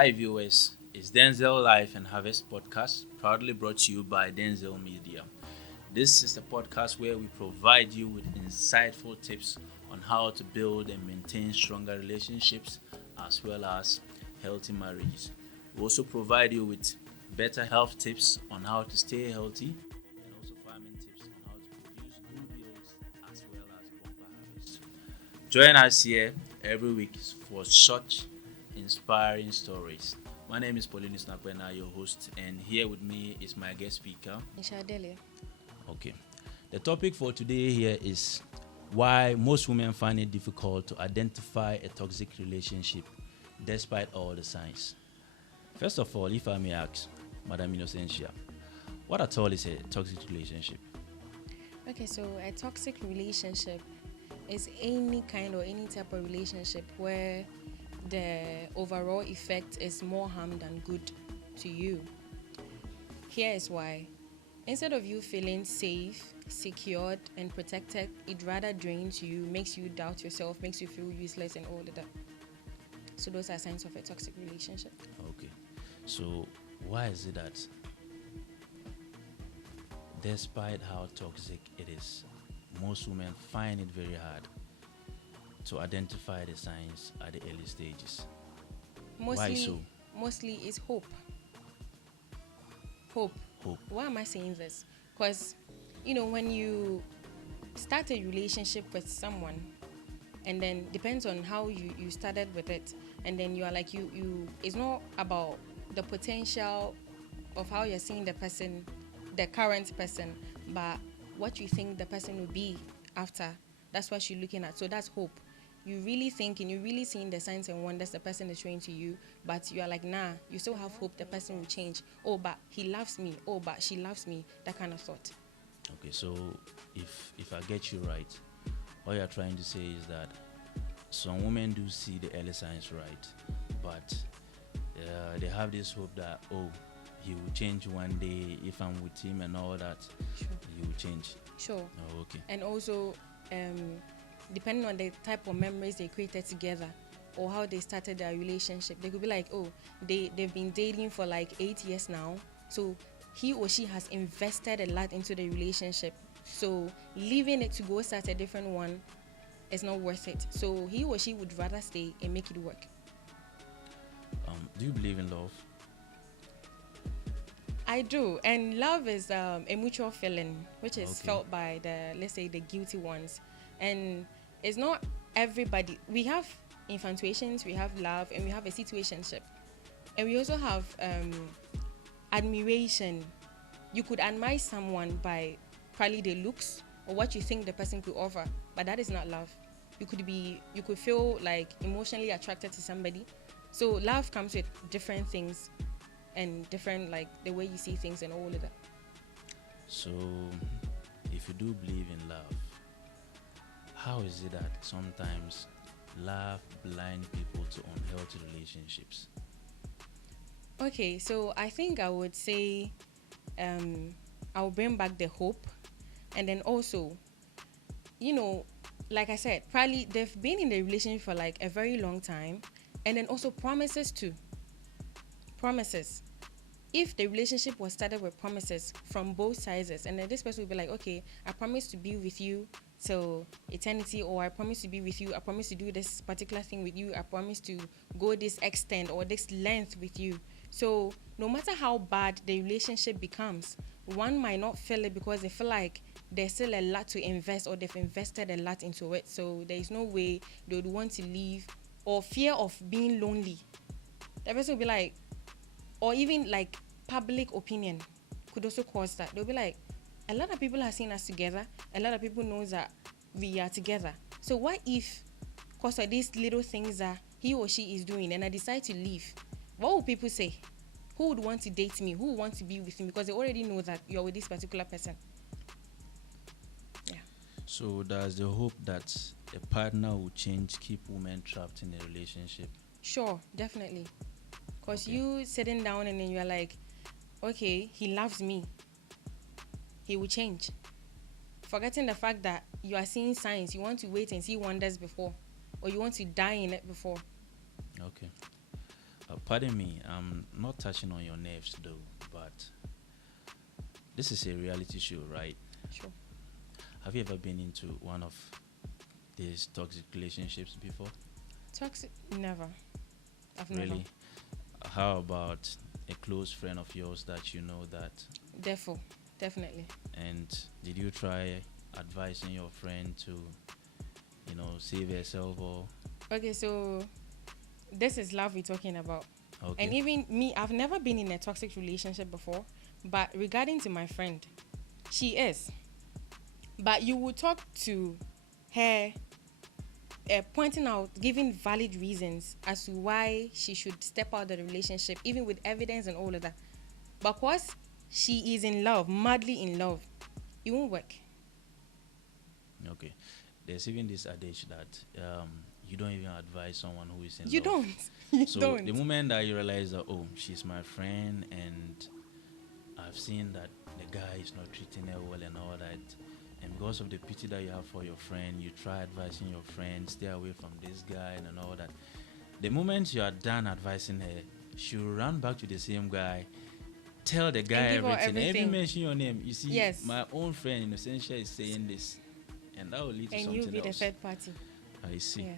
Hi viewers, it's Denzil Life and Harvest podcast, proudly brought to you by Denzil Media. This is a podcast where we provide you with insightful tips on how to build and maintain stronger relationships as well as healthy marriages. We also provide you with better health tips on how to stay healthy and also farming tips on how to produce good yields as well as bumper harvest. Join us here every week for such inspiring stories. My name is Paulinus Nakwena, your host, and here with me is my guest speaker. Ishadele. Okay. The topic for today here is why most women find it difficult to identify a toxic relationship despite all the signs. First of all, if I may ask, Madam Innocentia, what at all is a toxic relationship? Okay, so a toxic relationship is any kind or any type of relationship where the overall effect is more harm than good to you. Here is why. Instead of you feeling safe, secured, and protected, it rather drains you, makes you doubt yourself, makes you feel useless, and all of that. So those are signs of a toxic relationship. Okay. So, why is it that despite how toxic it is, most women find it very hard to identify the signs at the early stages? Why Mostly, so? mostly is hope. Hope. Hope. Why am I saying this? Because, when you start a relationship with someone, and then depends on how you started with it, and then you are like you it's not about the potential of how you're seeing the person, the current person, but what you think the person will be after. That's what you're looking at. So that's hope. You really thinking, you really seeing the signs and wonders the person is showing to you, but you are like, nah, you still have hope the person will change. Oh, but he loves me. Oh, but she loves me. That kind of thought. Okay, so if I get you right, what you're trying to say is that some women do see the early signs right, but they have this hope that he will change one day if I'm with him and all that. Sure. He will change. Sure. Oh, okay. And also, depending on the type of memories they created together or how they started their relationship, they could be like, oh, they've been dating for like 8 years now, so he or she has invested a lot into the relationship, so leaving it to go start a different one is not worth it, so he or she would rather stay and make it work. Do you believe in love? I do, and love is a mutual feeling, which is Okay. felt by let's say, the guilty ones, and it's not everybody. We have infatuations, we have love, and we have a situationship, and we also have admiration. You could admire someone by probably their looks or what you think the person could offer, but that is not love. You could feel like emotionally attracted to somebody. So love comes with different things and different, like, the way you see things and all of that. So, if you do believe in love, how is it that sometimes love blind people to unhealthy relationships? Okay, so I think I would say I'll bring back the hope, and then also, you know, like I said, probably they've been in the relationship for like a very long time, and then also promises too. Promises. If the relationship was started with promises from both sides, and then this person will be like, okay, I promise to be with you till eternity, or I promise to be with you, I promise to do this particular thing with you, I promise to go this extent or this length with you. So no matter how bad the relationship becomes, one might not feel it because they feel like there's still a lot to invest, or they've invested a lot into it, so there is no way they would want to leave, or fear of being lonely. The person will be like, or even like public opinion could also cause that. They'll be like, a lot of people have seen us together, a lot of people knows that we are together, so what if, because of these little things that he or she is doing, and I decide to leave, what will people say? Who would want to date me? Who would want to be with me? Because they already know that you're with this particular person. Yeah. So, does the hope that a partner will change keep women trapped in a relationship? Sure, definitely. Because Okay. you sitting down and then you're like, okay, he loves me, he will change, forgetting the fact that you are seeing signs. You want to wait and see wonders before, or you want to die in it before. Okay. Pardon me, I'm not touching on your nerves though, but this is a reality show, right? Sure. Have you ever been into one of these toxic relationships before? Toxic? Never. I've never. Really? How about a close friend of yours that you know that? Therefore, definitely. And did you try advising your friend to, save herself or? Okay, so this is love we're talking about. And Okay. even me, I've never been in a toxic relationship before. But regarding to my friend, she is. But you will talk to her, pointing out, giving valid reasons as to why she should step out of the relationship, even with evidence and all of that. But because she is in love, madly in love, it won't work. Okay. There's even this adage that you don't even advise someone who is in You love. don't. You So the don't. moment that you realize that, oh, she's my friend and I've seen that the guy is not treating her well and all that, and because of the pity that you have for your friend, you try advising your friend, stay away from this guy and all that. The moment you are done advising her, she'll run back to the same guy, tell the guy And give her everything, and even everything. mention your name. You see, Yes. my own friend in essential is saying this, and that will lead to And you something be the else. third party. I see. Yeah.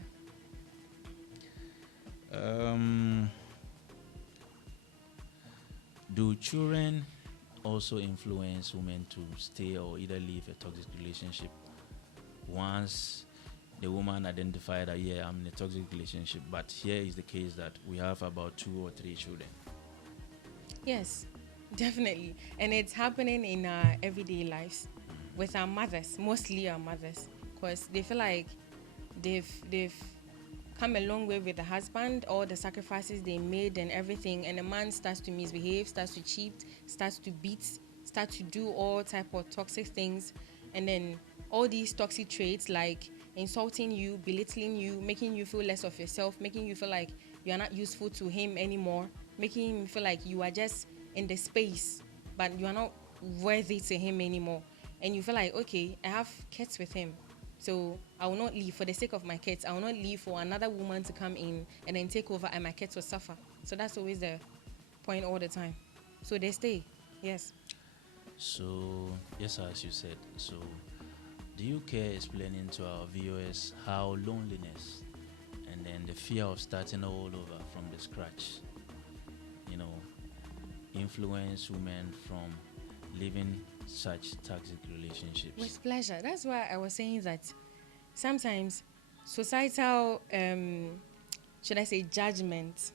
Do children also influence women to stay or either leave a toxic relationship once the woman identified that, yeah, I'm in a toxic relationship, but here is the case that we have about 2 or 3 children? Yes, definitely. And it's happening in our everyday lives with our mothers, mostly our mothers, because they feel like they've come a long way with the husband, all the sacrifices they made and everything, and the man starts to misbehave, starts to cheat, starts to beat, starts to do all type of toxic things, and then all these toxic traits like insulting you, belittling you, making you feel less of yourself, making you feel like you are not useful to him anymore, making him feel like you are just in the space, but you are not worthy to him anymore, and you feel like, okay, I have kids with him, so I will not leave for the sake of my kids. I will not leave for another woman to come in and then take over and my kids will suffer. So that's always the point all the time. So they stay. Yes. So, yes, as you said, so do you care explaining to our viewers how loneliness and then the fear of starting all over from the scratch, you know, influence women from living such toxic relationships? With pleasure. That's why I was saying that sometimes societal, should I say, judgment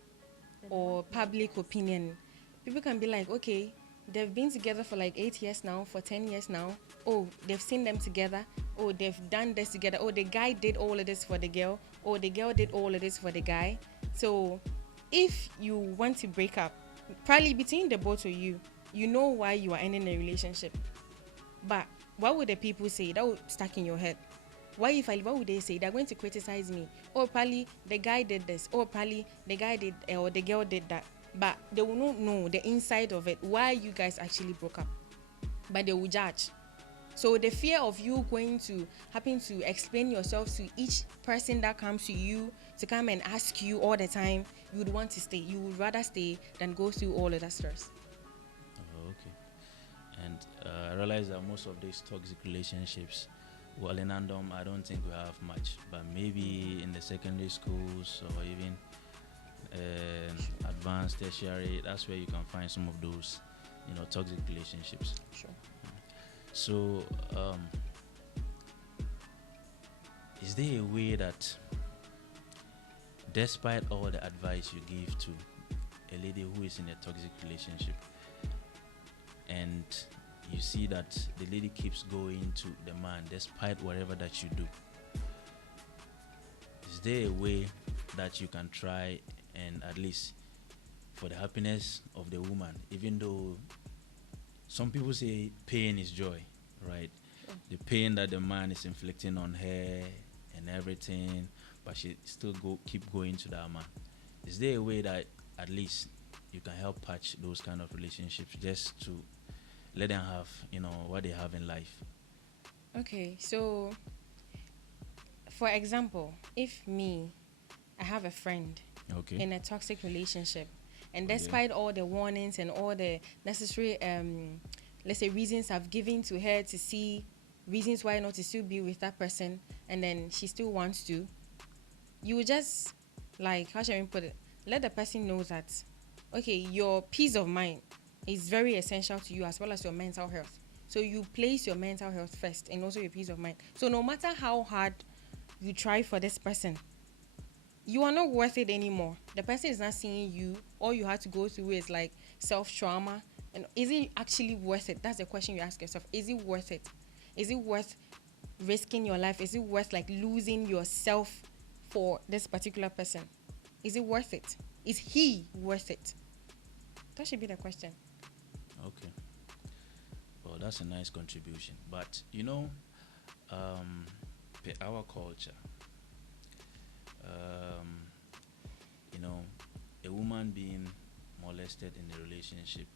or public opinion, people can be like, okay, they've been together for like 8 years now, for 10 years now. Oh, they've seen them together. Oh, they've done this together. Oh, the guy did all of this for the girl. Oh, the girl did all of this for the guy. So if you want to break up, probably between the both of you, you know why you are ending a relationship. But what would the people say? That would stuck in your head. Why if I what would they say? They're going to criticize me. Oh, probably the guy did this. Oh, probably the guy did or the girl did that. But they will not know the inside of it, why you guys actually broke up. But they will judge. So the fear of you going to happen to explain yourself to each person that comes to you to come and ask you all the time, you would want to stay. You would rather stay than go through all of that stress. Oh, okay. And I realize that most of these toxic relationships, well, in Andom, I don't think we have much, but maybe in the secondary schools or even advanced tertiary, that's where you can find some of those, toxic relationships. Sure. So, is there a way that, despite all the advice you give to a lady who is in a toxic relationship, and you see that the lady keeps going to the man despite whatever that you do, is there a way that you can try and at least for the happiness of the woman, even though some people say pain is joy, right? Sure. The pain that the man is inflicting on her and everything, but she still keep going to that man. Is there a way that at least you can help patch those kind of relationships just to let them have, what they have in life? Okay, so for example, if me, I have a friend Okay. in a toxic relationship. And Oh, yeah. despite all the warnings and all the necessary, let's say, reasons I've given to her to see reasons why not to still be with that person, and then she still wants to, you will just, like, how shall we put it? Let the person know that, okay, your peace of mind is very essential to you as well as your mental health. So you place your mental health first and also your peace of mind. So no matter how hard you try for this person, you are not worth it anymore. The person is not seeing you. All you have to go through is like self-trauma. And is it actually worth it? That's the question you ask yourself. Is it worth it? Is it worth risking your life? Is it worth like losing yourself for this particular person? Is it worth it? Is he worth it? That should be the question. Okay. Well, that's a nice contribution. But um, per our culture, um, you know, a woman being molested in a relationship,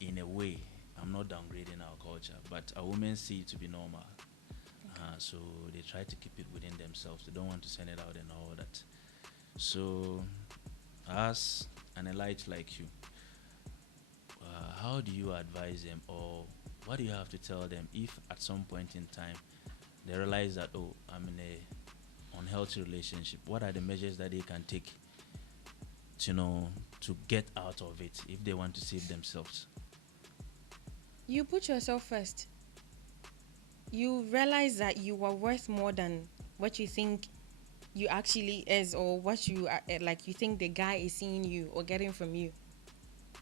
in a way, I'm not downgrading our culture, but a women see it to be normal. So they try to keep it within themselves. They don't want to send it out and all that. So, as an elite like you, how do you advise them, or what do you have to tell them if at some point in time they realize that, oh, I'm in a unhealthy relationship? What are the measures that they can take to to get out of it if they want to save themselves? You put yourself first. You realize that you are worth more than what you think you actually is, or what you are, like you think the guy is seeing you or getting from you.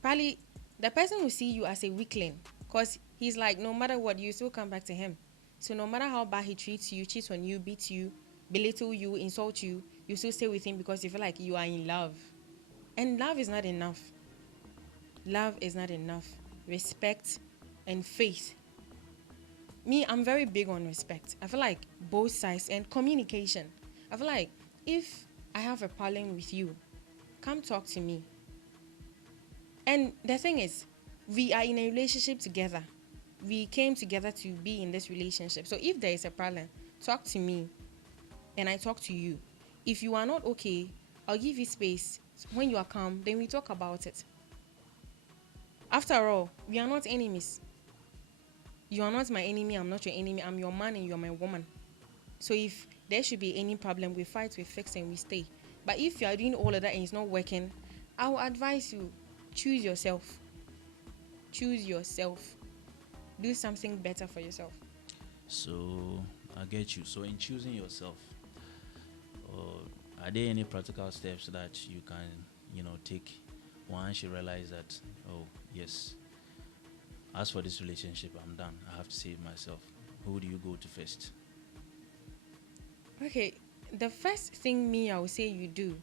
Probably the person will see you as a weakling because he's like, no matter what, you still come back to him. So no matter how bad he treats you, cheats on you, beats you, belittle you, insult you, you still stay with him because you feel like you are in love. And love is not enough. Love is not enough. Respect and faith. Me, I'm very big on respect. I feel like both sides and communication. I feel like if I have a problem with you, come talk to me. And the thing is, we are in a relationship together. We came together to be in this relationship. So if there is a problem, talk to me and I talk to you. If you are not okay, I'll give you space. When you are calm, then we talk about it. After all, we are not enemies. You are not my enemy, I'm not your enemy. I'm your man and you're my woman. So if there should be any problem, we fight, we fix, and we stay. But if you are doing all of that and it's not working, I will advise you, choose yourself. Choose yourself. Do something better for yourself. So I get you. So in choosing yourself, are there any practical steps that you can, take once you realize that, oh yes, as for this relationship, I'm done. I have to save myself. Who do you go to first? Okay, the first thing I would say you do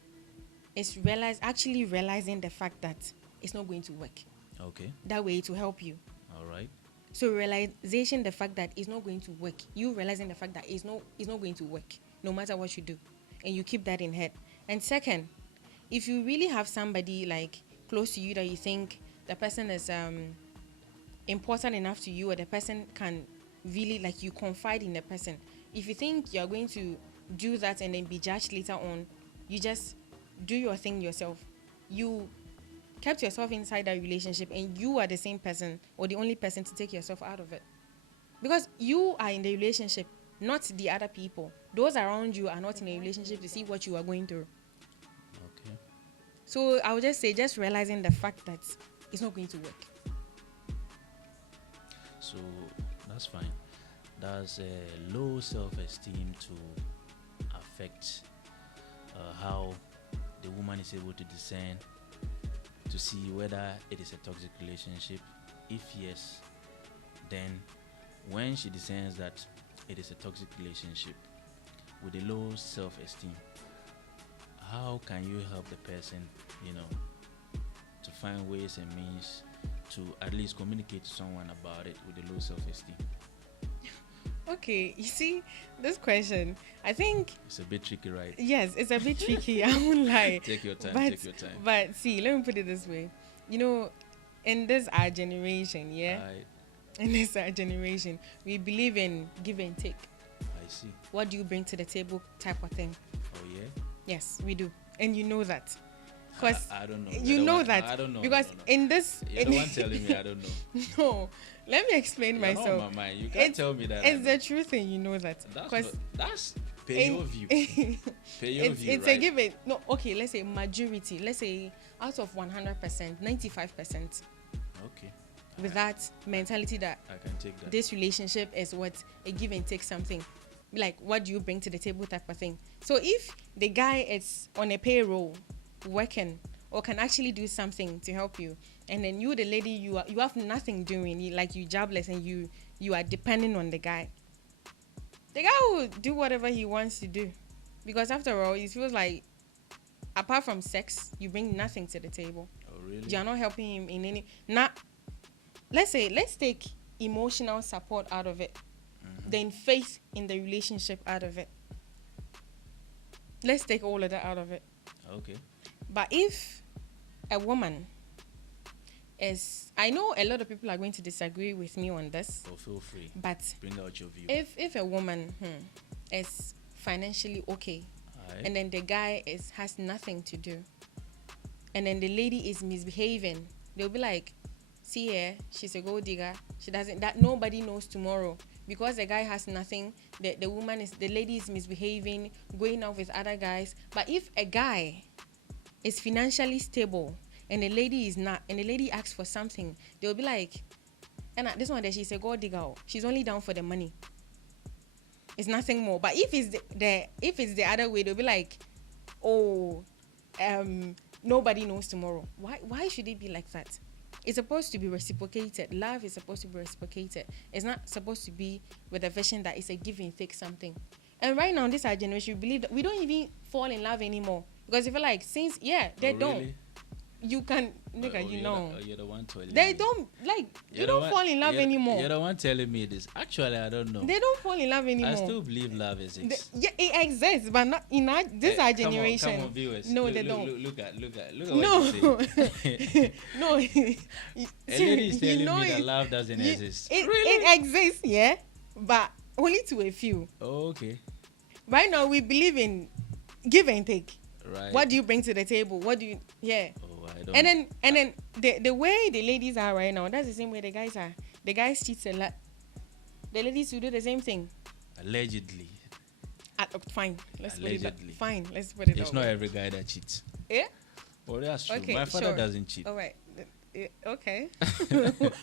is realizing the fact that it's not going to work. Okay. That way it will help you. All right. So realization the fact that it's not going to work. You realizing the fact that it's not going to work no matter what you do. And you keep that in head. And second, if you really have somebody like close to you that you think the person is important enough to you, or the person can really, like, you confide in the person. If you think you're going to do that and then be judged later on, you just do your thing yourself. You kept yourself inside that relationship and you are the same person or the only person to take yourself out of it. Because you are in the relationship, not the other people. Those around you are not in a relationship to see what you are going through. Okay. So I would just say, just realizing the fact that it's not going to work. So that's fine. Does low self-esteem to affect how the woman is able to discern to see whether it is a toxic relationship? If yes, then when she discerns that it is a toxic relationship with a low self-esteem, how can you help the person, to find ways and means to at least communicate to someone about it with a low self-esteem? Okay, you see, this question, I think, It's a bit tricky, right? yes, it's a bit tricky. I won't lie. Take your time. But, Take your time. but see, let me put it this way. In this our generation, yeah, in this our generation, we believe in give and take. I see. What do you bring to the table type of thing. Oh yeah. Yes, we do. and you know that. Because I don't know. you know that. I don't know. Because No. in this, You're the one telling me I don't know. no, let me explain You're not myself. on my mind. You can't tell me that. It's the truth, and you know that. That's pay your view. Pay your view. It's right? a given. No, okay. Let's say majority. Let's say out of 100%, 95%. Okay. With that mentality that I can take that. this relationship is what a give and take something. Like, what do you bring to the table type of thing. So if the guy is on a payroll working or can actually do something to help you, and then you, the lady, you have nothing doing, you jobless, and you are depending on the guy will do whatever he wants to do, because after all, it feels like apart from sex, you bring nothing to the table. Oh, really? You're not helping him in any. Let's take emotional support out of it, then faith in the relationship out of it. Let's take all of that out of it. Okay. But if a woman is, I know a lot of people are going to disagree with me on this. Oh, feel free. But bring out your view. If a woman is financially okay, and then the guy has nothing to do, and then the lady is misbehaving, they'll be like, see her, she's a gold digger. She doesn't, that nobody knows tomorrow, because the guy has nothing. The lady is misbehaving, going out with other guys. But if a guy is financially stable and the lady is not, and the lady asks for something, they'll be like, and this one that she's a gold digger, she's only down for the money. It's nothing more. But if it's the other way, they'll be like, oh, nobody knows tomorrow. Why should it be like that? It's supposed to be reciprocated. Love is supposed to be reciprocated. It's not supposed to be with a vision that it's a give and take something. And right now, this our generation, we believe that we don't even fall in love anymore, because if you're like, since they don't. Really? You can, nigga, You're the one telling they me. don't like. You don't fall in love anymore. You're the one telling me this. Actually, I don't know. They don't fall in love anymore. I still believe love exists. Yeah, it exists, but not in this our generation. Come on, viewers. No, they don't. Look at No, what you say. no. A lady is telling me that love doesn't exist. Really? It exists, yeah, but only to a few. Oh, okay. Right now, we believe in give and take. Right. What do you bring to the table? What do you? Yeah. Oh, I don't. And then the way the ladies are right now, that's the same way the guys are. The guys cheat a lot. The ladies will do the same thing. Allegedly. Fine. Let's put it that. Allegedly. Fine. Let's put it. It's not every guy that cheats. Yeah. Oh, that's true. Okay, My father sure. doesn't cheat. All right. Okay.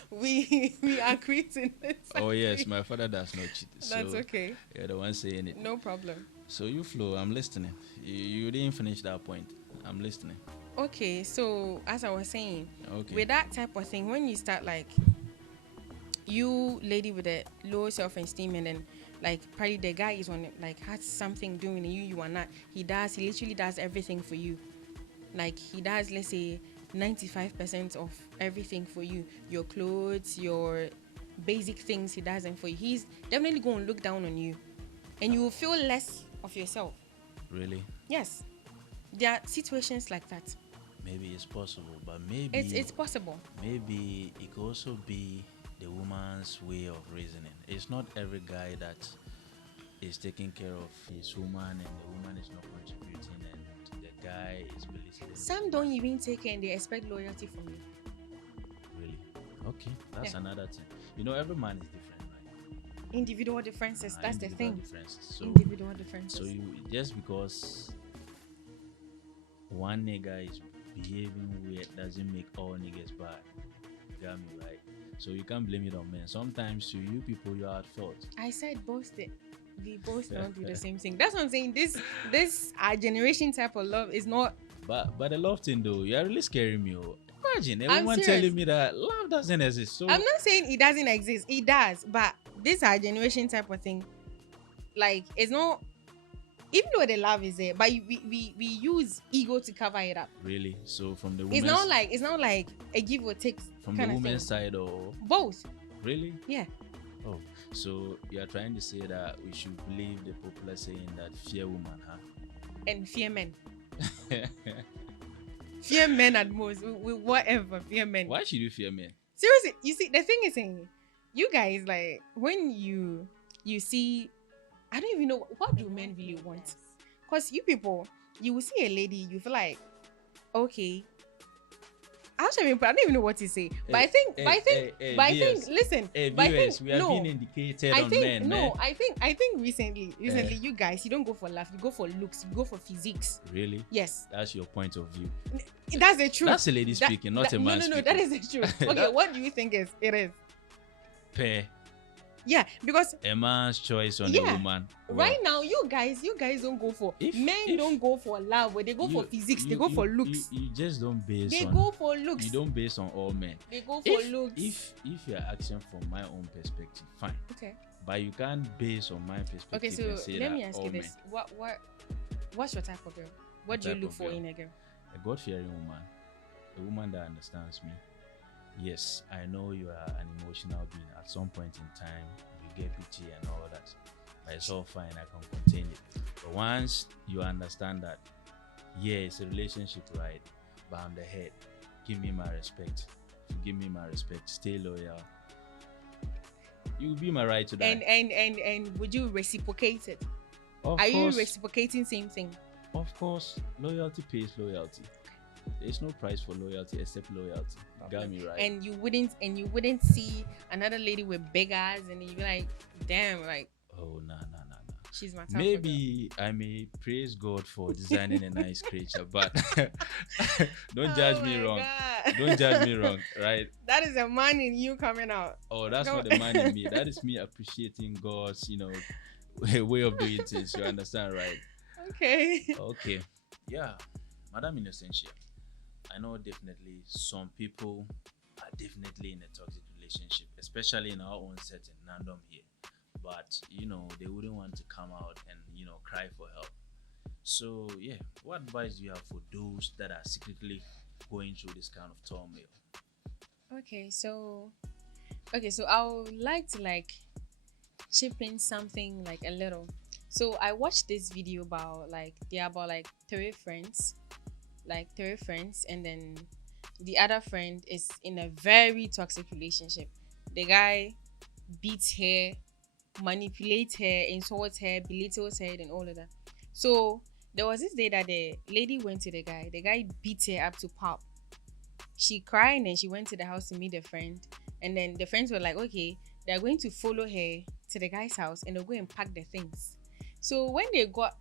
we agree to this. Oh yes, my father does not cheat. That's so okay. You're the one saying it. No problem. So you flow. I'm listening. You didn't finish that point. I'm listening. Okay. So as I was saying, Okay. with that type of thing, when you start like, you lady with a low self-esteem, and then like probably the guy is on it, like has something doing, and you are not. He literally does everything for you. Like he does, let's say, 95% of everything for you. Your clothes, your basic things, he does them for you. He's definitely going to look down on you, and you will feel less of yourself. Really? Yes. There are situations like that. Maybe it's possible, but maybe It's possible. Maybe it could also be the woman's way of reasoning. It's not every guy that is taking care of his woman and the woman is not contributing and the guy is belittling. Some don't even take care and they expect loyalty from you. Really? Okay, that's Yeah. another thing. You know, every man is different, right? Individual differences. That's the Individual thing. differences. So, Individual differences. so you just because one nigga is behaving weird doesn't make all niggas bad. You got me right? So you can't blame it on men. Sometimes to you people you're at fault. I said both we both don't do the same thing. That's what I'm saying. This our generation type of love is not. But the love thing though, you're really scaring me. Imagine everyone serious. telling me that love doesn't exist. So I'm not saying it doesn't exist. It does, but this our generation type of thing, like it's not. Even though the love is there, but we use ego to cover it up. really, so from the It's woman's not like a give or take from the kind of woman's thing. side or Both. really? Yeah. Oh, so you're trying to say that we should believe the popular saying that fear woman, huh? And fear men. Fear men at most. We whatever. Fear men. Why should you fear men? Seriously, you see, the thing is, you guys, like, when you see, I don't even know what do men really want, because you people, you will see a lady, you feel like, okay, how should I don't even know what to say. But I think, but I think, listen, but I think, viewers, we are being no, indicated I on think, men, no, man. I think recently, you guys, you don't go for laugh, you go for looks, you go for physiques. Really? Yes. That's your point of view. That's the truth. That's a lady speaking, not a man no, speaking. that is the truth. Okay, what do you think it is? Pair. Yeah, because A man's choice on a woman. Right now, you guys don't go for men don't go for love, but they go for physiques, they go for looks. You just don't base they on. Go for looks. You don't base on all men. They go for looks. If you're asking from my own perspective, fine. Okay. But you can't base on my perspective. Okay, so and say let that me ask you this: what's your type of girl? What do you look for in a girl? A God-fearing woman, a woman that understands me. Yes, I know you are an emotional being. At some point in time, you get pity and all that. But it's all fine, I can contain it. But once you understand that, yeah, it's a relationship, right? But I'm the head. Give me my respect. If you give me my respect, stay loyal. You'll be my right to die. And would you reciprocate it? Of Are course, you reciprocating same thing? Of course, loyalty pays loyalty. There's no price for loyalty except loyalty. You got me right. And you wouldn't see another lady with big eyes and you'd be like, damn, like, oh no. She's my type. Maybe I may praise God for designing a nice creature, but don't judge me wrong. God. Don't judge me wrong, right? That is a man in you coming out. Oh, that's not the man in me. That is me appreciating God's, way of doing things. You understand, right? Okay. Yeah, Madam Innocentia. I know definitely some people are definitely in a toxic relationship, especially in our own setting, Nandom here. But they wouldn't want to come out and cry for help. So yeah, what advice do you have for those that are secretly going through this kind of turmoil? Okay, so I would like to chip in something a little. So I watched this video about they're about three friends, and then the other friend is in a very toxic relationship. The guy beats her, manipulates her, insults her, belittles her, and all of that. So there was this day that the lady went to the guy beat her up to pop. She cried and she went to the house to meet the friend, and then the friends were like, okay, they're going to follow her to the guy's house and they'll go and pack the things. So when they got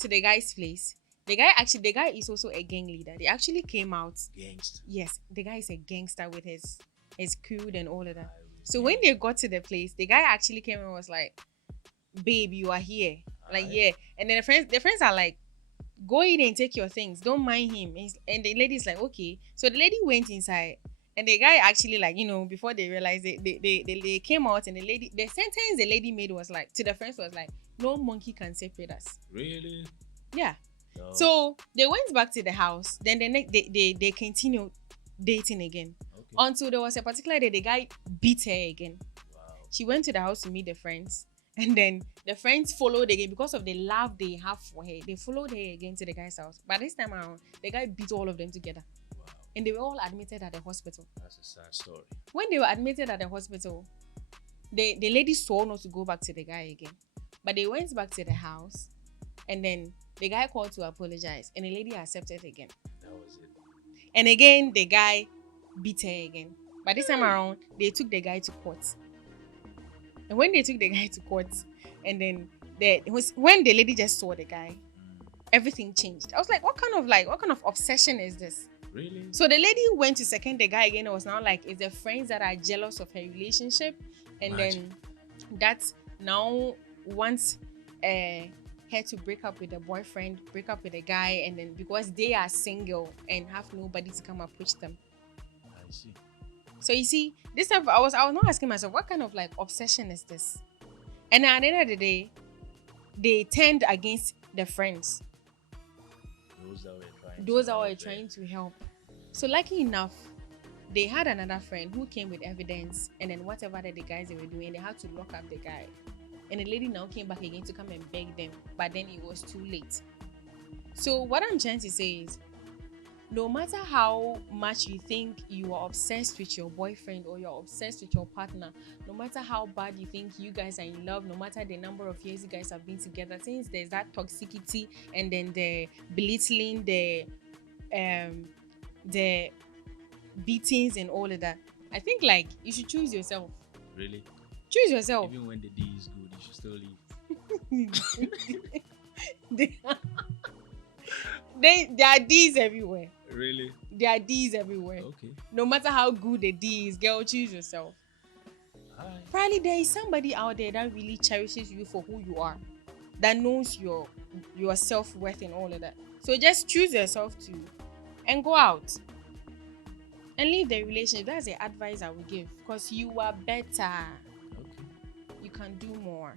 to the guy's place, the guy is also a gang leader. They actually came out. Gangster. Yes, the guy is a gangster with his crew and all of that. So when they got to the place, the guy actually came and was like, babe, you are here. Yeah. And then the friends are like, go in and take your things. Don't mind him. And the lady's like, okay. So the lady went inside. And the guy actually before they realized it, they came out, and the sentence the lady made was to the friends was like, no monkey can separate us. Really? Yeah. No. So they went back to the house. Then they continued dating again. Okay. Until there was a particular day the guy beat her again. Wow. She went to the house to meet the friends, and then the friends followed again because of the love they have for her. They followed her again to the guy's house. But this time around, the guy beat all of them together. Wow. And they were all admitted at the hospital. That's a sad story. When they were admitted at the hospital, the lady swore not to go back to the guy again. But they went back to the house, and then the guy called to apologize, and the lady accepted again. That was it. And again, the guy beat her again. But this time around, they took the guy to court. And when they took the guy to court, and then when the lady just saw the guy, everything changed. I was like, what kind of obsession is this? Really? So the lady went to second the guy again. It was now it's the friends that are jealous of her relationship, and then that now wants her to break up with the boyfriend, break up with the guy, and then because they are single and have nobody to come approach them. I see. So you see, this time I was not asking myself, what kind of obsession is this? And at the end of the day, they turned against the friends. Those that were trying to help. So lucky enough, they had another friend who came with evidence, and then whatever that the guys they were doing, they had to lock up the guy. And the lady now came back again to come and beg them, but then it was too late. So what I'm trying to say is, no matter how much you think you are obsessed with your boyfriend or you're obsessed with your partner, no matter how bad you think you guys are in love, no matter the number of years you guys have been together, since there's that toxicity and then the belittling, the beatings and all of that, I think like you should choose yourself. Really? Choose yourself. Even when the D is good, you should still leave. they, there are D's everywhere. Really? There are D's everywhere. Okay. No matter how good the D is, girl, choose yourself. Hi. Probably there is somebody out there that really cherishes you for who you are, that knows your self-worth and all of that. So just choose yourself too and go out and leave the relationship. That's the advice I would give, because you are better. Okay. You can do more.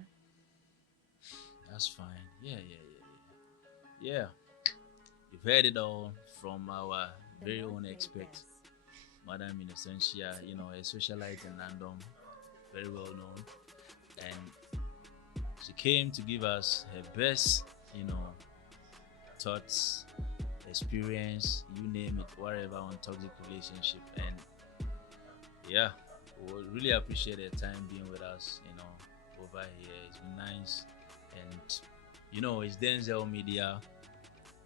That's fine. Yeah. You've heard it all from our very own expert, Madam Innocentia, a socialite in London, very well known. And she came to give us her best, thoughts, experience, you name it, whatever on toxic relationship. And yeah, we really appreciate her time being with us, over here. It's been nice. And it's Denzil Media,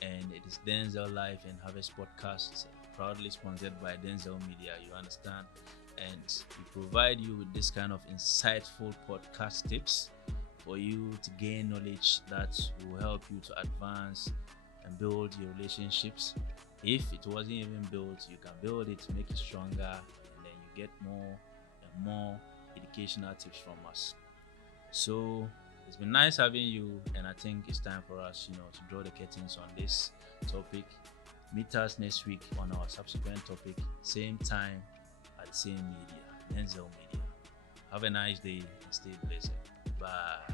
and it is Denzil Life and Harvest Podcast, proudly sponsored by Denzil Media, you understand? And we provide you with this kind of insightful podcast tips for you to gain knowledge that will help you to advance and build your relationships. If it wasn't even built, you can build it to make it stronger, and then you get more and more educational tips from us. So it's been nice having you, and I think it's time for us, to draw the curtains on this topic. Meet us next week on our subsequent topic, same time at the same media, Denzil Media. Have a nice day and stay blessed. Bye.